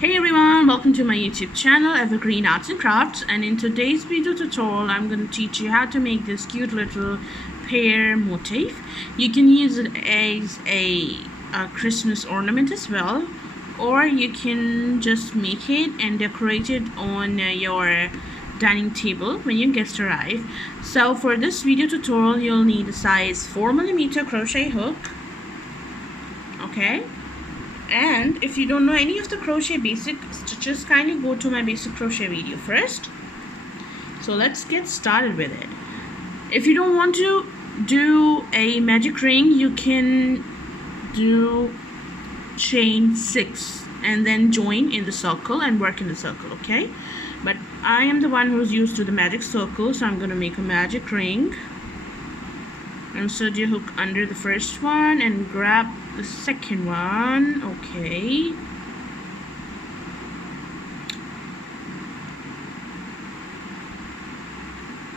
Hey everyone, welcome to my YouTube channel Evergreen Arts and Crafts, and in today's video tutorial I'm going to teach you how to make this cute little pear motif. You can use it as a Christmas ornament as well, or you can just make it and decorate it on your dining table when your guests arrive. So for this video tutorial you'll need a size 4mm crochet hook, okay? And if you don't know any of the crochet basic stitches, kindly go to my basic crochet video first. So let's get started with it. If you don't want to do a magic ring, you can do chain 6 and then join in the circle and work in the circle, okay? But I am the one who's used to the magic circle, so I'm going to make a magic ring. Insert your hook under the first one and grab the second one, okay.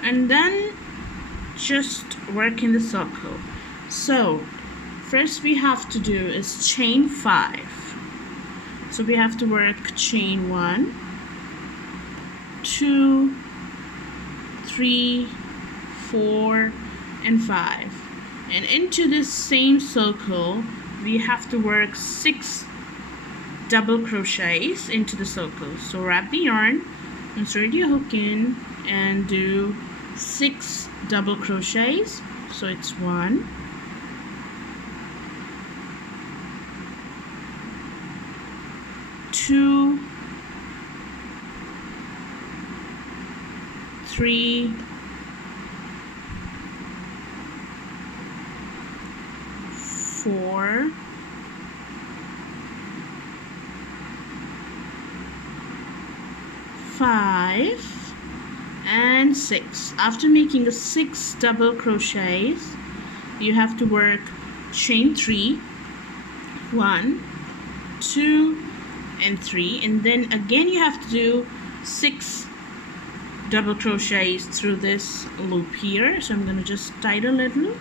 And then just work in the circle. So first we have to do is chain 5. So we have to work chain 1, 2, 3, 4 and 5, and into this same circle we have to work 6 double crochets into the circle. So wrap the yarn, insert your hook in and do 6 double crochets. So it's 1, 2, 3, 4, 5 and 6. After making the 6 double crochets, you have to work chain 3, 1, 2 and 3, and then again you have to do 6 double crochets through this loop here. So I'm going to just tie it a little.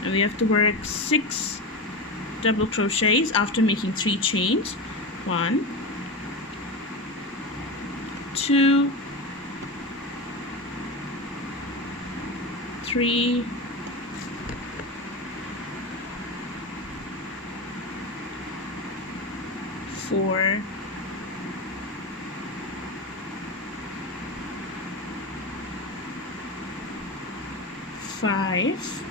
And we have to work 6 double crochets after making 3 chains. 1, 2, 3, 4, 5,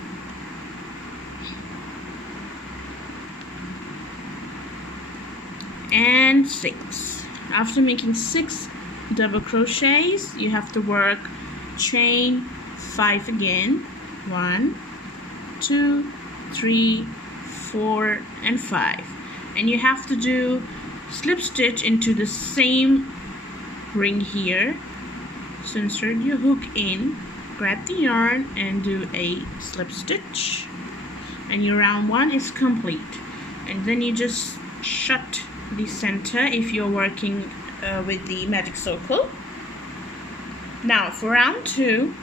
and 6. After making 6 double crochets, you have to work chain 5 again. 1, 2, 3, 4 and 5, and you have to do slip stitch into the same ring here. So insert your hook in, grab the yarn and do a slip stitch, and your round 1 is complete. And then you just shut the center if you're working with the magic circle. Now for round 2,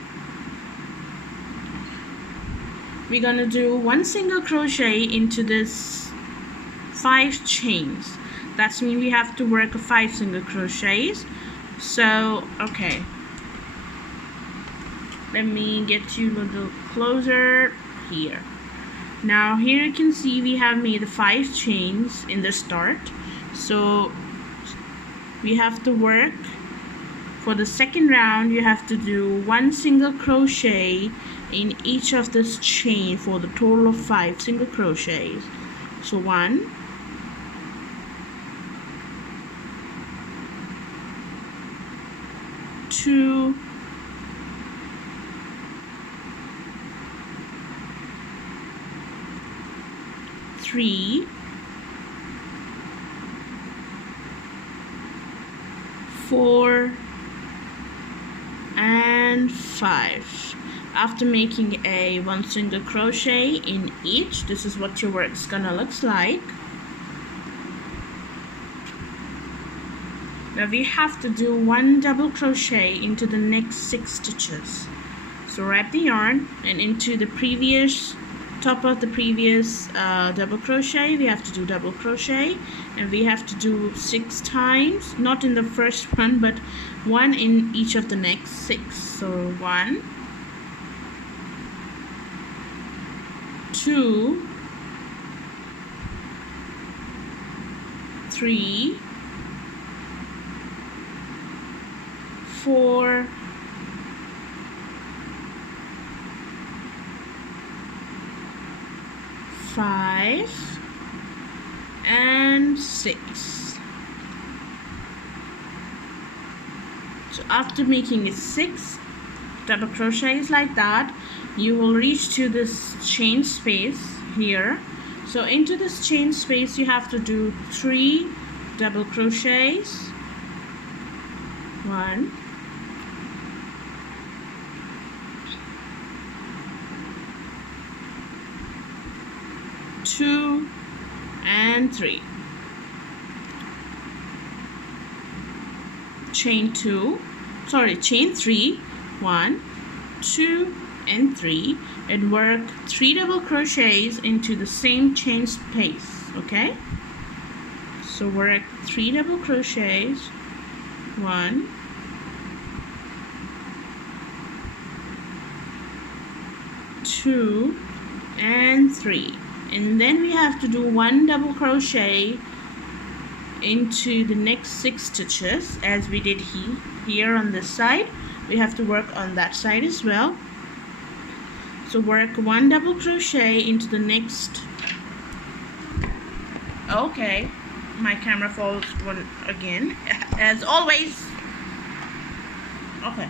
we're gonna do 1 single crochet into this 5 chains. That's mean we have to work 5 single crochets. So okay, let me get you a little closer here. Now here you can see we have made 5 chains in the start. So we have to work for the second round. You have to do 1 single crochet in each of this chain for the total of 5 single crochets. So 1, 2, 3, 4 and 5. After making a 1 single crochet in each, this is what your work's gonna look like. Now we have to do 1 double crochet into the next 6 stitches. So wrap the yarn and into the previous top of the previous double crochet, we have to do double crochet, and we have to do 6 times, not in the first one but one in each of the next 6. So 1, 2, 3, 4, 5 and 6. So after making it 6 double crochets like that, you will reach to this chain space here. So into this chain space you have to do 3 double crochets. 1, 2 and 3. Chain 3, 1, 2 and 3, and work 3 double crochets into the same chain space. Okay, so work 3 double crochets. 1, 2 and 3, and then we have to do 1 double crochet into the next 6 stitches as we did here on this side. We have to work on that side as well. So work 1 double crochet into the next. Okay, my camera falls one again as always. Okay,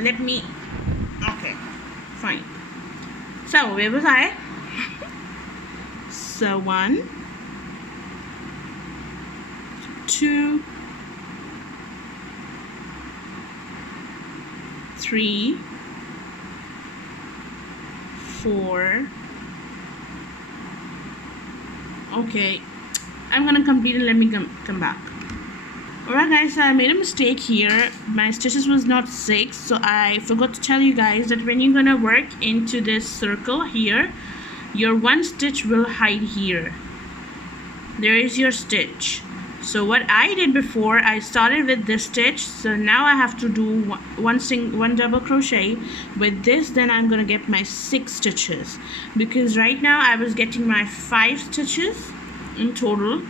let me. Okay, fine. So where was I? So 1, 2, 3, 4. Okay, I'm gonna complete it. Let me come back. Alright guys, so I made a mistake here. My stitches was not 6, so I forgot to tell you guys that when you're gonna work into this circle here, your 1 stitch will hide here. There is your stitch. So what I did before, I started with this stitch, so now I have to do one double crochet with this. Then I'm gonna get my 6 stitches, because right now I was getting my 5 stitches in total.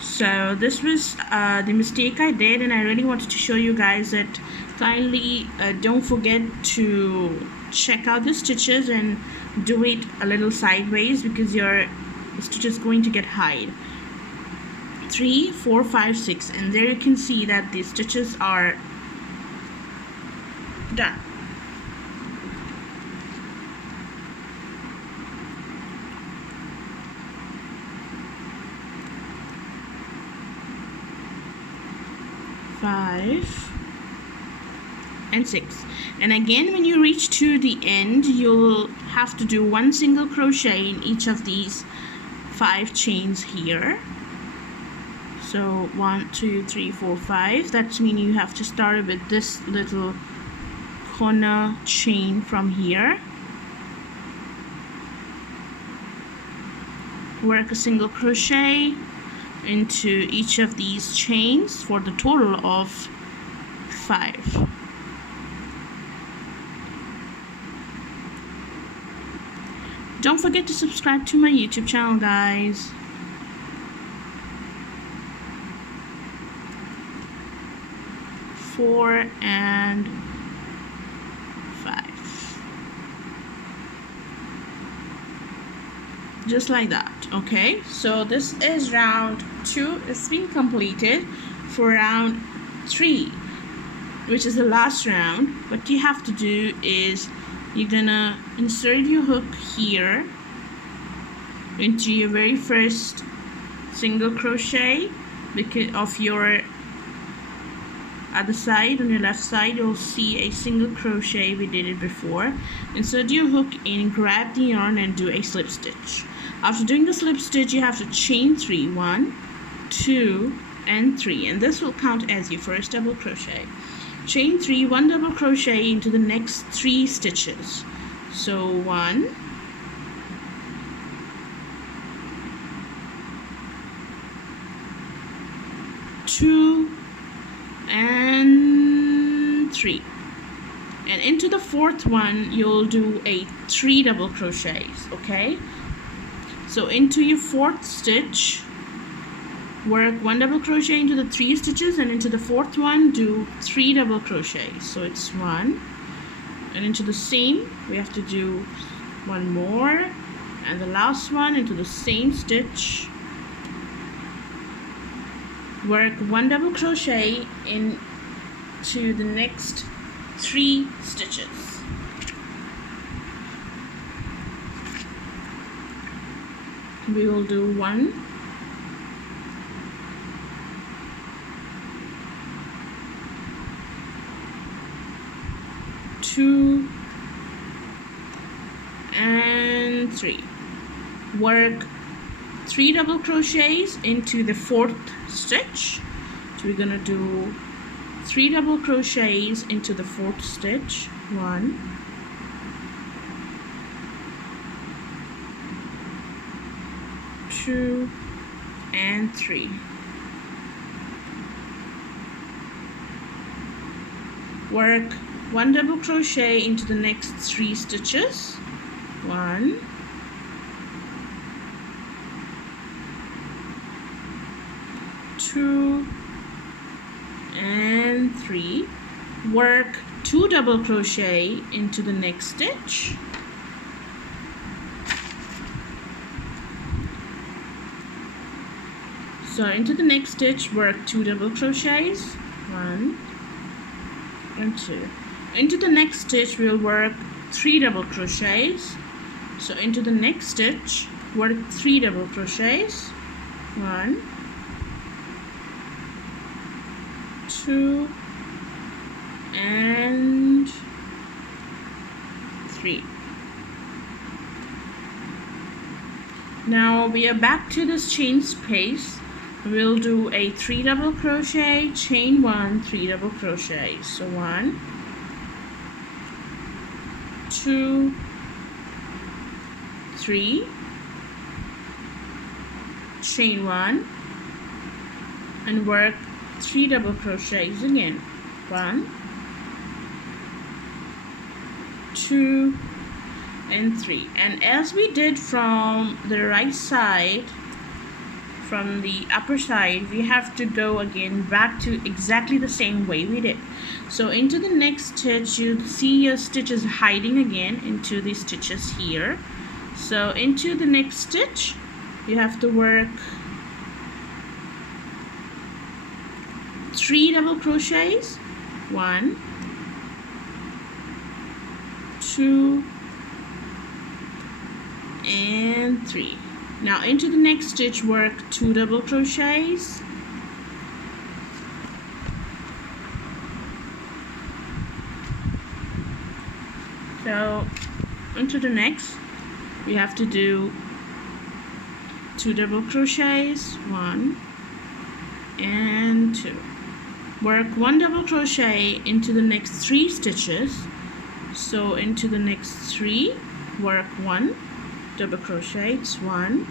So this was the mistake I did, and I really wanted to show you guys that. Kindly don't forget to check out the stitches and do it a little sideways, because your stitch is going to get hide. 3, 4, 5, 6, and there you can see that the stitches are done. Five and 6, and again when you reach to the end, you'll have to do 1 single crochet in each of these 5 chains here. So 1, 2, 3, 4, 5. That means you have to start with this little corner chain from here. Work a single crochet into each of these chains for the total of 5. Don't forget to subscribe to my YouTube channel, guys. 4 and 5. Just like that. Okay, so this is round 2. It's been completed. For round 3, which is the last round, what you have to do is you're gonna insert your hook here into your very first single crochet, because of your other side. On your left side you'll see a single crochet. We did it before. Insert your hook in, grab the yarn and do a slip stitch. After doing the slip stitch, you have to chain 3, 1, 2 and 3, and this will count as your first double crochet. Chain 3, 1 double crochet into the next 3 stitches. So 1, 2, and 3. And into the fourth one you'll do a 3 double crochets. Okay, so into your fourth stitch, work 1 double crochet into the 3 stitches, and into the fourth one do 3 double crochets. So it's 1, and into the same we have to do 1 more, and the last one into the same stitch, work 1 double crochet into the next 3 stitches. We will do 1, 2, and 3. Work 3 double crochets into the fourth stitch. So we're gonna do 3 double crochets into the fourth stitch. 1, 2, and 3. Work 1 double crochet into the next 3 stitches. 1, 2, and 3. Work 2 double crochet into the next stitch. So into the next stitch, work 2 double crochets. 1 and 2. Into the next stitch we'll work 3 double crochets. So into the next stitch, work 3 double crochets. 1, 2, and 3. Now we are back to this chain space. We'll do a 3 double crochet, chain 1, 3 double crochets. So 1, 2, 3, chain 1, and work 3 double crochets again. 1, 2, and 3. And as we did from the right side, from the upper side, we have to go again back to exactly the same way we did. So into the next stitch, you see your stitches hiding again into the stitches here. So into the next stitch you have to work 3 double crochets. 1, 2, and 3. Now into the next stitch, work 2 double crochets. So into the next we have to do 2 double crochets. 1 and 2. Work 1 double crochet into the next 3 stitches. So into the next 3, work 1 double crochet. It's 1,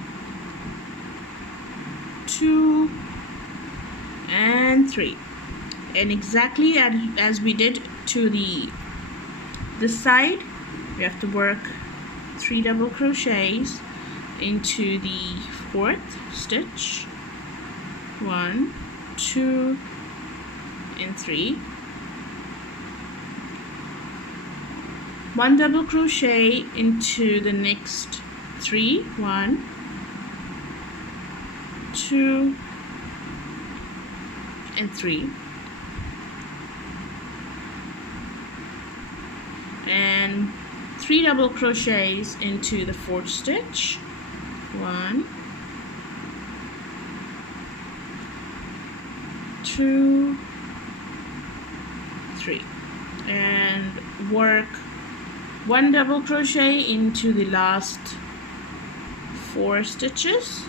2, and 3. And exactly as we did to this side, we have to work 3 double crochets into the fourth stitch. 1, 2, and 3. 1 double crochet into the next 3. 1, 2, and 3. And 3 double crochets into the fourth stitch. 1, 2, 3. And work 1 double crochet into the last 4 stitches.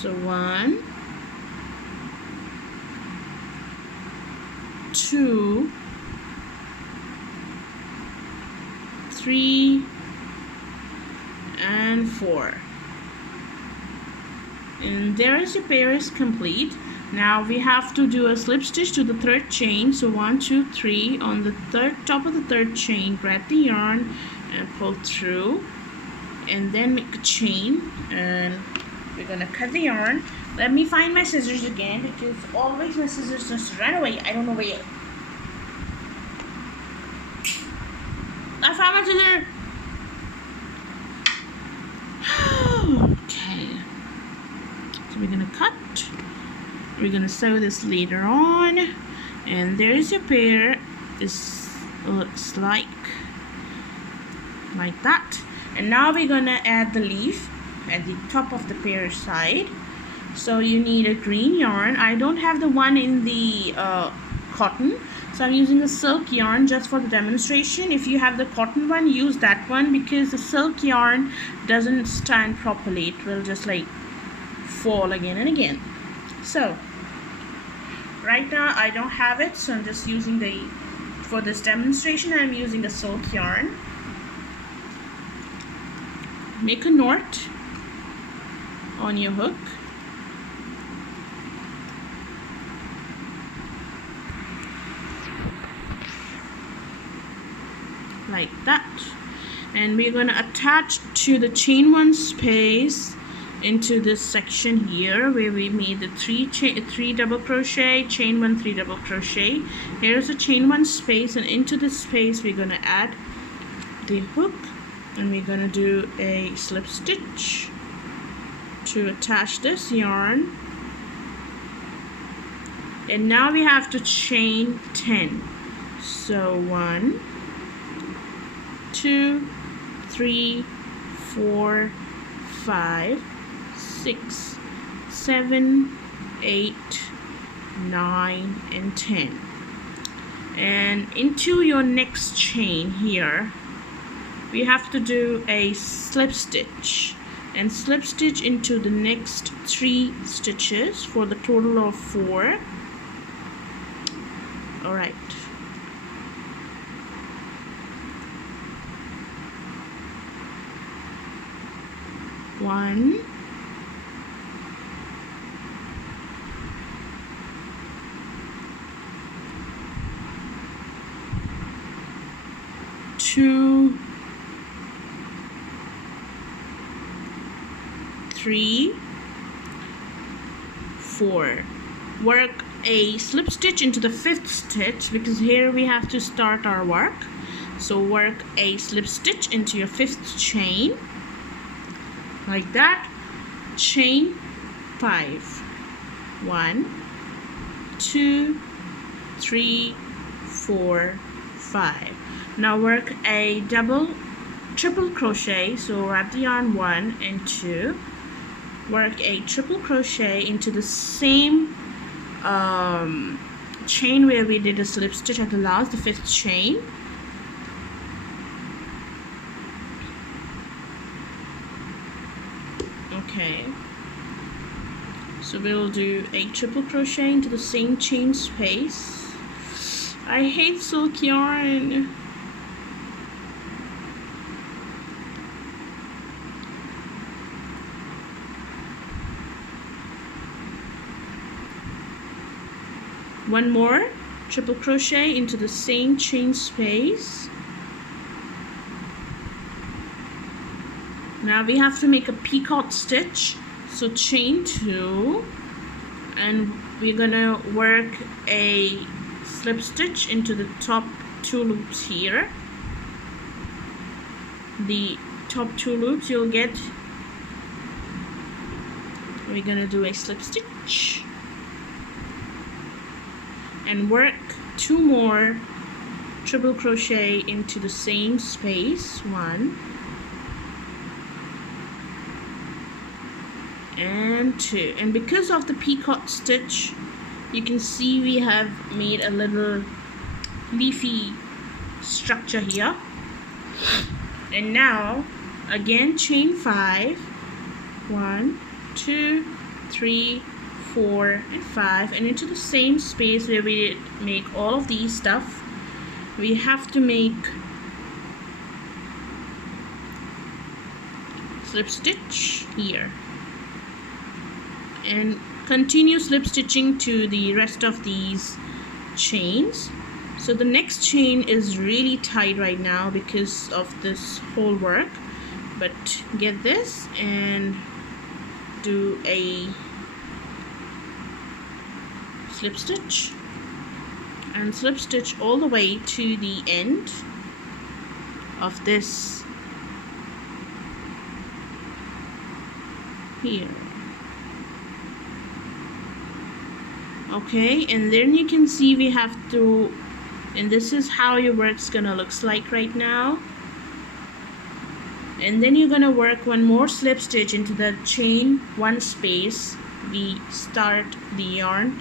So 1, 2, 3 and 4. And there is your pair is complete. Now we have to do a slip stitch to the third chain. So 1, 2, 3 on the top of the third chain. Grab the yarn and pull through, and then make a chain. And we're gonna cut the yarn. Let me find my scissors again, because always my scissors just run away. I don't know where. I found my scissors. Okay. So we're gonna cut. We're gonna sew this later on, and there's your pair. This looks like that. And now we're gonna add the leaf at the top of the pair side. So you need a green yarn. I don't have the one in the cotton, so I'm using the silk yarn just for the demonstration. If you have the cotton one, use that one, because the silk yarn doesn't stand properly. It will just like fall again and again. So right now I don't have it, so I'm just using for this demonstration I'm using the silk yarn. Make a knot on your hook. Like that. And we're going to attach to the chain 1 space into this section here where we made the 3 double crochet, chain 1, 3 double crochet. Here's a chain 1 space, and into this space we're going to add the hook, and we're going to do a slip stitch to attach this yarn. And now we have to chain 10. So 1, 2, 3, 4, 5, 6, 7, 8, 9, and 10. And into your next chain here, we have to do a slip stitch, and slip stitch into the next 3 stitches for the total of 4. All right. One, two, 3, 4. Work a slip stitch into the 5th stitch, because here we have to start our work. So work a slip stitch into your 5th chain like that. Chain 5. 1, 2, 3, 4, 5. Now work a triple crochet. So wrap the yarn 1 and 2. Work a triple crochet into the same chain where we did a slip stitch at the last, the 5th chain. Okay, so we'll do a triple crochet into the same chain space. I hate silk yarn. One more triple crochet into the same chain space. Now we have to make a peacock stitch, so chain 2, and we're gonna work a slip stitch into the top 2 loops here. The top 2 loops you'll get, we're gonna do a slip stitch and work 2 more triple crochet into the same space. 1 and 2. And because of the peacock stitch, you can see we have made a little leafy structure here. And now again chain 5. 1, 2, 3, 4, and 5, and into the same space where we make all of these stuff, we have to make slip stitch here and continue slip stitching to the rest of these chains. So the next chain is really tight right now because of this whole work, but get this and do a slip stitch and slip stitch all the way to the end of this here. Okay, and then you can see we have to, and this is how your work's gonna looks like right now. And then you're gonna work one more slip stitch into the chain one space we start the yarn,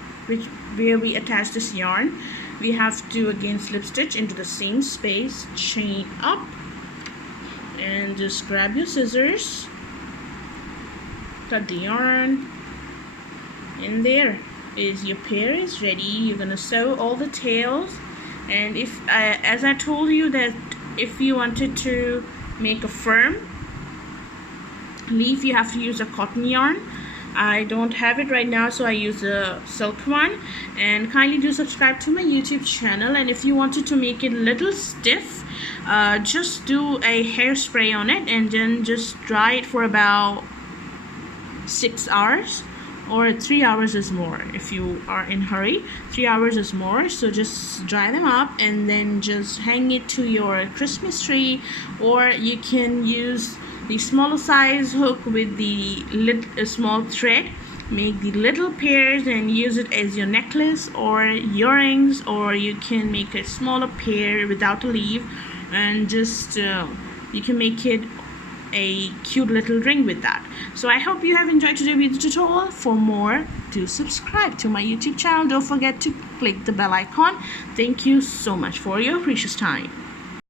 where we attach this yarn. We have to again slip stitch into the same space, chain up, and just grab your scissors, cut the yarn, and there is your pear is ready. You're gonna sew all the tails, and if as I told you that if you wanted to make a firm leaf, you have to use a cotton yarn. I don't have it right now, so I use a silk one. And kindly do subscribe to my YouTube channel, and if you wanted to make it a little stiff, just do a hairspray on it and then just dry it for about 6 hours, or 3 hours is more if you are in hurry. 3 hours is more, so just dry them up and then just hang it to your Christmas tree, or you can use the smaller size hook with the small thread. Make the little pears and use it as your necklace or earrings, or you can make a smaller pear without a leaf and just you can make it a cute little ring with that. So I hope you have enjoyed today's video tutorial. For more, do subscribe to my YouTube channel. Don't forget to click the bell icon. Thank you so much for your precious time.